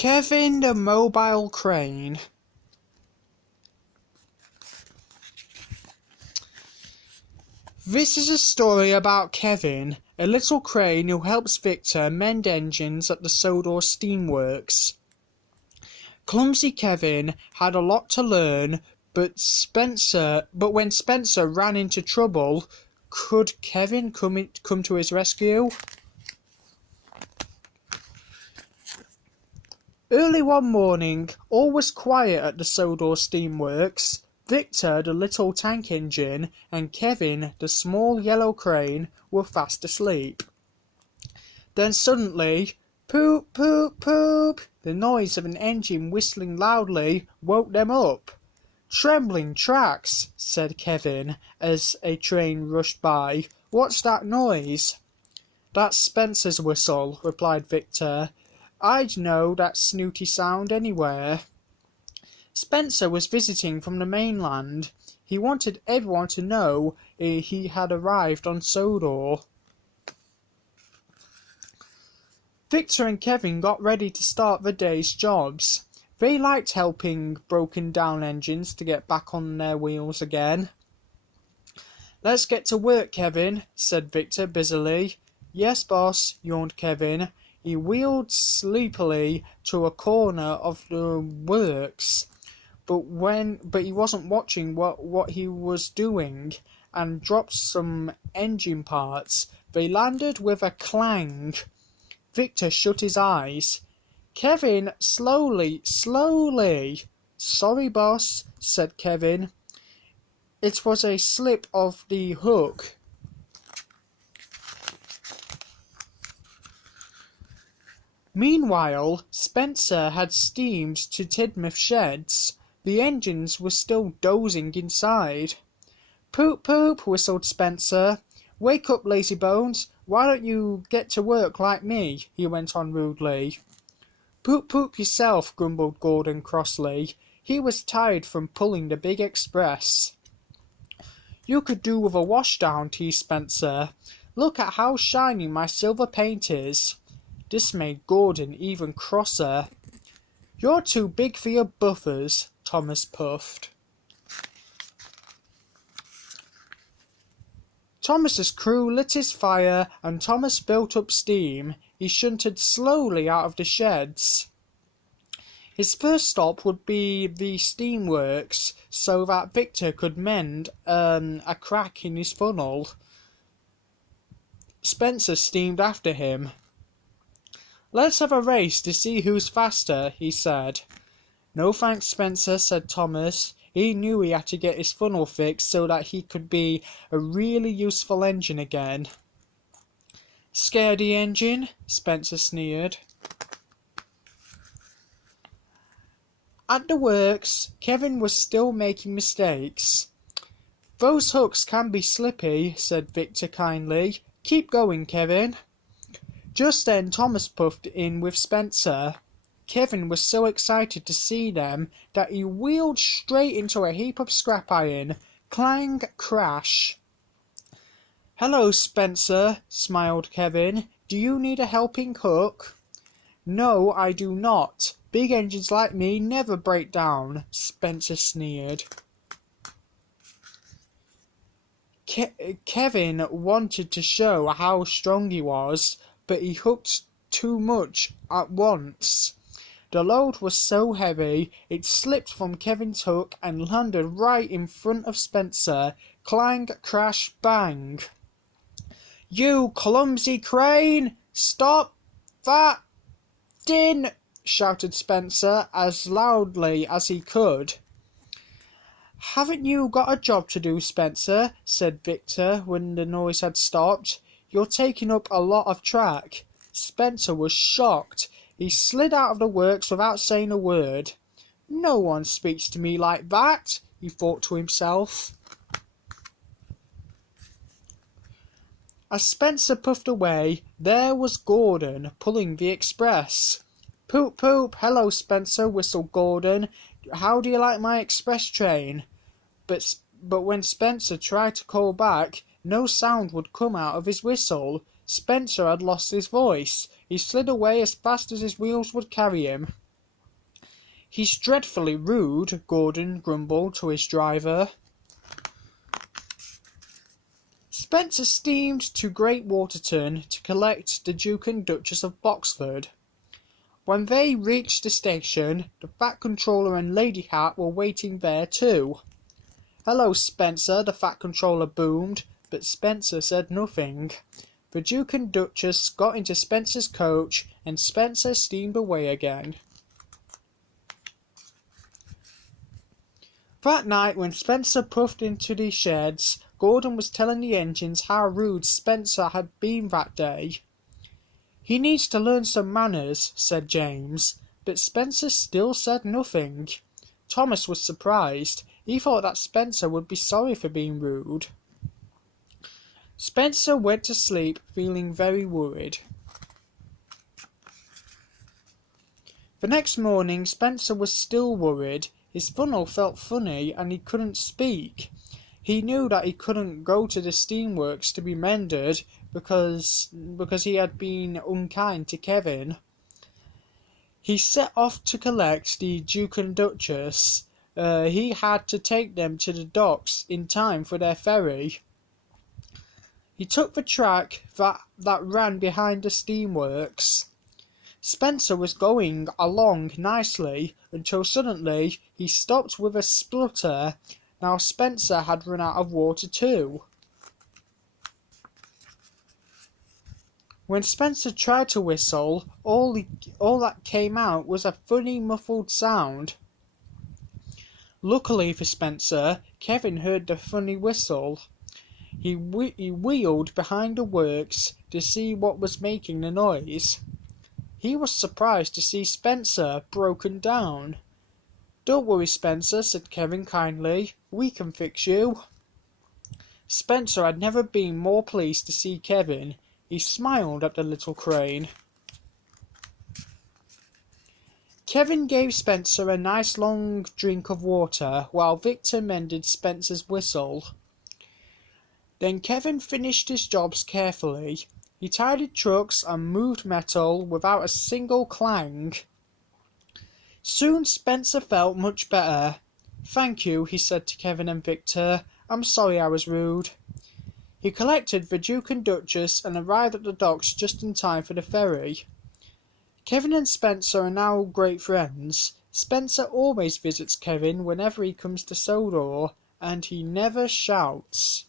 Kevin the Mobile Crane. This is a story about Kevin, a little crane who helps Victor mend engines at the Sodor steamworks. Clumsy Kevin had a lot to learn, but when Spencer ran into trouble, could Kevin come to his rescue? Early one morning, all was quiet at the Sodor steamworks. Victor, the little tank engine, and Kevin, the small yellow crane, were fast asleep. Then suddenly, poop, poop, poop, the noise of an engine whistling loudly woke them up. "Trembling tracks," said Kevin, as a train rushed by. "What's that noise?" "That's Spencer's whistle," replied Victor. "I'd know that snooty sound anywhere." Spencer was visiting from the mainland. He wanted everyone to know he had arrived on Sodor. Victor and Kevin got ready to start the day's jobs. They liked helping broken down engines to get back on their wheels again. "Let's get to work, Kevin," said Victor busily. "Yes, boss," yawned Kevin. He wheeled sleepily to a corner of the works, but he wasn't watching what he was doing, and dropped some engine parts. They landed with a clang. Victor shut his eyes. "Kevin, slowly, slowly." "Sorry, boss," said Kevin. "It was a slip of the hook." Meanwhile, Spencer had steamed to Tidmouth sheds. The engines were still dozing inside. "Poop, poop," whistled Spencer. "Wake up, lazy bones. Why don't you get to work like me?" he went on rudely. "Poop, poop yourself," grumbled Gordon crossly. He was tired from pulling the big express. "You could do with a washdown," teased Spencer. "Look at how shiny my silver paint is." This made Gordon even crosser. "You're too big for your buffers," Thomas puffed. Thomas's crew lit his fire, and Thomas built up steam. He shunted slowly out of the sheds. His first stop would be the steamworks, so that Victor could mend a crack in his funnel. Spencer steamed after him. "Let's have a race to see who's faster," he said. "No thanks, Spencer," said Thomas. He knew he had to get his funnel fixed so that he could be a really useful engine again. "Scaredy engine?" Spencer sneered. At the works, Kevin was still making mistakes. "Those hooks can be slippy," said Victor kindly. "Keep going, Kevin." Just then Thomas puffed in with Spencer. Kevin was so excited to see them that he wheeled straight into a heap of scrap iron. Clang, crash. "Hello, Spencer," smiled Kevin. "Do you need a helping hook?" "No, I do not. Big engines like me never break down," Spencer sneered. Kevin wanted to show how strong he was, but he hooked too much at once. The load was so heavy, it slipped from Kevin's hook and landed right in front of Spencer. Clang, crash, bang. "You clumsy crane! Stop that din!" shouted Spencer as loudly as he could. "Haven't you got a job to do, Spencer?" said Victor when the noise had stopped. "You're taking up a lot of track." Spencer was shocked. He slid out of the works without saying a word. "No one speaks to me like that," he thought to himself. As Spencer puffed away, there was Gordon pulling the express. "Poop, poop, hello, Spencer," whistled Gordon. "How do you like my express train?" But when Spencer tried to call back, no sound would come out of his whistle. Spencer had lost his voice. He slid away as fast as his wheels would carry him. "He's dreadfully rude," Gordon grumbled to his driver. Spencer steamed to Great Waterton to collect the Duke and Duchess of Boxford. When they reached the station, the Fat Controller and Lady Hat were waiting there too. "Hello, Spencer," the Fat Controller boomed, but Spencer said nothing. The Duke and Duchess got into Spencer's coach, and Spencer steamed away again. That night, when Spencer puffed into the sheds, Gordon was telling the engines how rude Spencer had been that day. "He needs to learn some manners," said James, but Spencer still said nothing. Thomas was surprised. He thought that Spencer would be sorry for being rude. Spencer went to sleep feeling very worried. The next morning Spencer was still worried. His funnel felt funny and he couldn't speak. He knew that he couldn't go to the steamworks to be mended because he had been unkind to Kevin. He set off to collect the Duke and Duchess. He had to take them to the docks in time for their ferry. He took the track that ran behind the steamworks. Spencer was going along nicely until suddenly he stopped with a splutter. Now Spencer had run out of water too. When Spencer tried to whistle, all that came out was a funny muffled sound. Luckily for Spencer, Kevin heard the funny whistle. He wheeled behind the works to see what was making the noise. He was surprised to see Spencer broken down. "Don't worry, Spencer," said Kevin kindly. "We can fix you." Spencer had never been more pleased to see Kevin. He smiled at the little crane. Kevin gave Spencer a nice long drink of water while Victor mended Spencer's whistle. Then Kevin finished his jobs carefully. He tidied trucks and moved metal without a single clang. Soon Spencer felt much better. "Thank you," he said to Kevin and Victor. "I'm sorry I was rude." He collected the Duke and Duchess and arrived at the docks just in time for the ferry. Kevin and Spencer are now great friends. Spencer always visits Kevin whenever he comes to Sodor, and he never shouts.